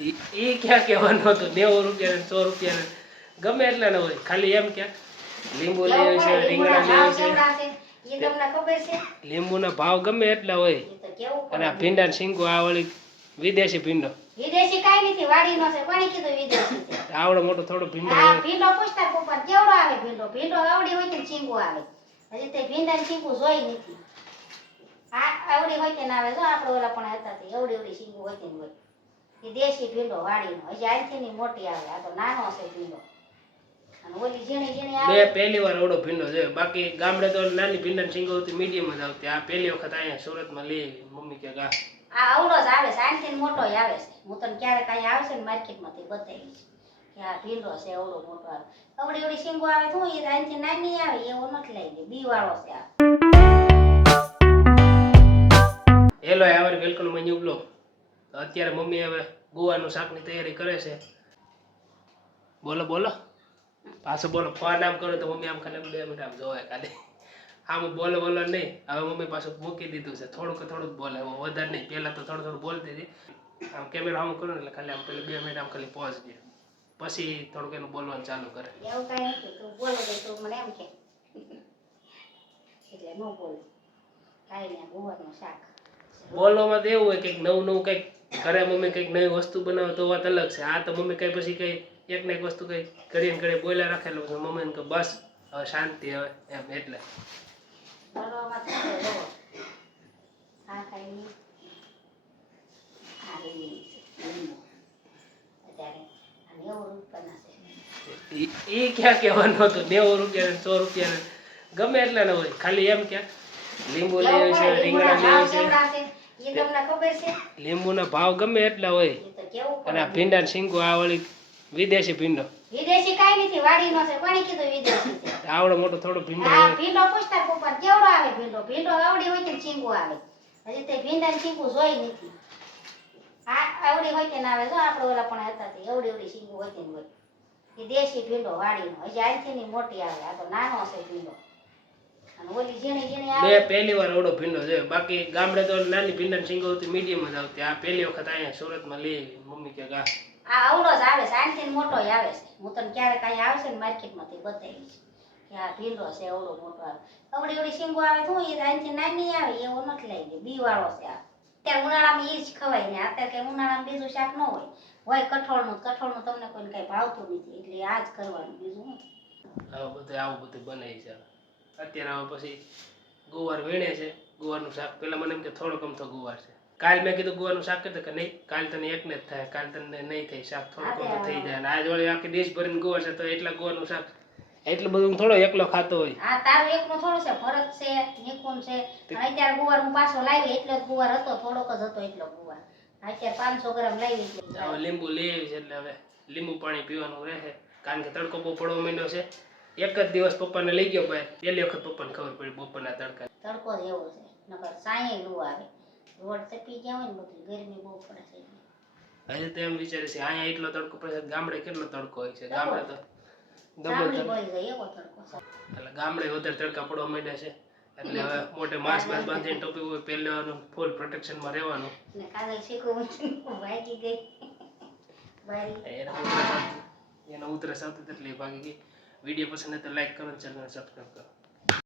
ઈ ક્યાં કહેવાનું હતું? નેવું રૂપિયા ને સો રૂપિયા ને ગમે એટલા ને હોય. ખાલી એમ ક્યાં લીંબુ લેવું છે રીંગણા લેવું છે. એ લીંબુના ભાવ ગમે એટલા હોય. એ અને આ ભીંડા ને શીંગો આ વળી વિદેશી ભીંડો. વિદેશી કઈ નથી વાડીનો છે. કોણે કીધું વિદેશી છે? આવડો મોટો થોડો ભીંડો હોય. ભીંડો પૂછતા પપ્પા કેવડો આવે ભીંડો? ભીંડો આવડી હોય તો ચીંગુ આવે. હજી તે ભીંડા ને ચીંગુ જોઈ નથી. આ આવડી હોય કે ના આવે? જો આપણે ઓલા પણ હતા તે એવડી એવડી ચીંગુ હોય કે હોય. એ દેશી ભીંડો વાડીનો હજી આનથી ની મોટી આવે આ તો નાનો છે ભીંડો. અને ઓલી ઝીણી ઝીણી આવે. મેં પહેલી વાર ઓડો ભીંડો જોયો બાકી ગામડે તો નાની ભીંડા શીંગો હતી મીડિયમ જ આવતી. આ પહેલી વખત અહીંયા સુરતમાં લઈ આવી. મમ્મી કે ગા. આ આવડો જ આવે છે આનથી મોટો આવે છે. હું તને ક્યારેક અહીંયા આવશે ને માર્કેટમાંથી બતાવી કે આ ભીંડો છે એવડો મોટો આવે. અવડી અવડી શીંગો આવે તો એ આનથી નાની આવે એવો નથી લઈ દે બી વાળો છે આ. Hello our welcome my new blog અત્યારે મમ્મી હવે ગોવાનું શાકની તૈયારી કરે છે. બોલો બોલો. પાછો બોલો ફોન આમ કરો તો મમ્મી આમ ખાલી બે મિનિટ આમ જોવે ખાલી. આમ બોલો બોલો નહીં. હવે મમ્મી પાછું મૂકી દીધું છે. થોડુંક થોડુંક બોલે. વધારે નહીં. પહેલાં તો થોડું થોડું બોલતી હતી. આમ કેમેરા આમ કરો એટલે ખાલી આમ પેલી બે મિનિટ આમ ખાલી પોઝ દે પછી થોડુંક એનું બોલવાનું ચાલુ કરે. એવું કાંઈ નથી. તું બોલો તો મને એમ કે. એટલે ન બોલું. કાંઈ નહીં ગોવાનું શાક. બોલવામાં તો એવું હોય કંઈક નવું નવું કંઈક ઘરે મમ્મી કંઈક નવી વસ્તુ બનાવે તો વાત અલગ છે. આ તો મમ્મી કંઈ પછી કંઈ એક ને એક વસ્તુ કંઈ કરીને ઘડીએ બોલ્યા રાખેલું છે મમ્મીને કે બસ હવે શાંતિ હવે એમ એટલે. ઈ ક્યાં કહેવાનું હતું? નેવું રૂપિયા ને સો રૂપિયા ને. ગમે એટલા ને હોય ખાલી એમ ક્યાં? લીંબુ લેવી છે રીંગણા લેવી છે? લીંબુના ભાવ ગમે એટલા હોય. અને ભીંડા ને શીંગો આ વળી વિદેશી ભીંડો. વિદેશી કાંઈ નથી વાડીનો છે કોણે કીધું વિદેશી છે? આવડો મોટો થોડો ભીંડો ભીંડો પૂછતા કેવડો આવે ભીંડો? ભીંડો આવડી હોય કે સિંગો આવે. હજી તે ભીંડા ચીંગુ જોઈ નથી. આ આવડી હોય કે ના આવે? જો આપણે ઓલા પણ હતા તે એવડી ચીંગુ હોય કે હોય. એ દેશી ભીંડો વાડીનો. હજી આથી ની મોટી આવે. આ તો નાનો છે ભીંડો અને ઓલી ઝીણી ઝીણી આવે મેં પહેલી વાર ઓડો ભીંડો જોયો. બાકી ગામડે તો નાની ભીંડા સિંગો હતી મીડિયમ જ આવતી. આ પહેલી વખત અહીંયા સુરતમાં લઈ મમ્મી કે ગા. આ આવડો જ આવે આનથી મોટો આવે છે. હું તને ક્યારેક અહીંયા આવશે ને માર્કેટમાંથી બતાવીશ કે આ ભીંડો છે એવડો મોટો આવે. અવડી અવડી સિંગો આવે તો એ આનથી નાની આવે એવો નથી લઈ ગયો બી વાળો છે આ. અત્યારે ઉનાળામાં એ જ ખવાય ને. અત્યારે કઈ ઉનાળામાં બીજું શાક ન હોય. હોય કઠોળનું. કઠોળનું તમને કોઈને કઈ ભાવતું નથી. એટલે આ જ કરવાનું બીજું હવે બધું આવું બધું બનાવી છે. અત્યારે હવે પછી ગુવાર વીણે છે. ગુવારનું શાક પેલા મને એમ કે થોડોક તો ગુવાર છે. કાલ મેં કીધું ગુવારનું શાક કીધું કે નહીં? કાલ તને એકને જ થાય. કાલ તને નહીં થાય. શાક થોડોક અમથો થઈ જાય. અને આજ વળી આખી ડીશ ભરીને ગુવાર છે તો એટલા ગુવારનું શાક એટલું બધું થોડો એકલો ખાતો હોય. આ તારો એકનો થોડો છે. ભરત છે નિકુંજ છે. અત્યારે ગુવાર હું પાછો લાવી એટલો જ ગુવાર હતો. થોડોક જ હતો એટલો ગુવાર. અત્યારે પાંચસો ગ્રામ લાવી એટલે લીંબુ લેવી છે એટલે હવે લીંબુ પાણી પીવાનું રહે કારણ કે તડકો બહુ પડવા માંડ્યો છે. એક જ દિવસ પપ્પાને લઈ ગયો ભાઈ. પહેલી વખત પપ્પાને ખબર પડી બપોરના તડકા તડકો જ એવો છે. નકર સાંયે લૂ આવે. રોડ તપી ગયા હોય ને બધું ગરમી બહુ પડે છે. હજી તો એમ વિચારે છે અહીંયા એટલો તડકો પડે છે ગામડે કેટલો તડકો હોય છે? ગામડે તો ડબલ તડકો. એટલે ગામડે વધારે તડકા પડવા માંડ્યા છે. એટલે હવે મોટે માસ માસ બાંધીને ટોપી હોય પહેરી ફૂલ પ્રોટેક્શનમાં રહેવાનું. ને શીખવું ગઈ. એના ઉતરસ આવતી એટલે ભાગી ગઈ. વીડિયો પસંદ આવે તો લાઈક કરો ચેનલ સબસ્ક્રાઈબ કરો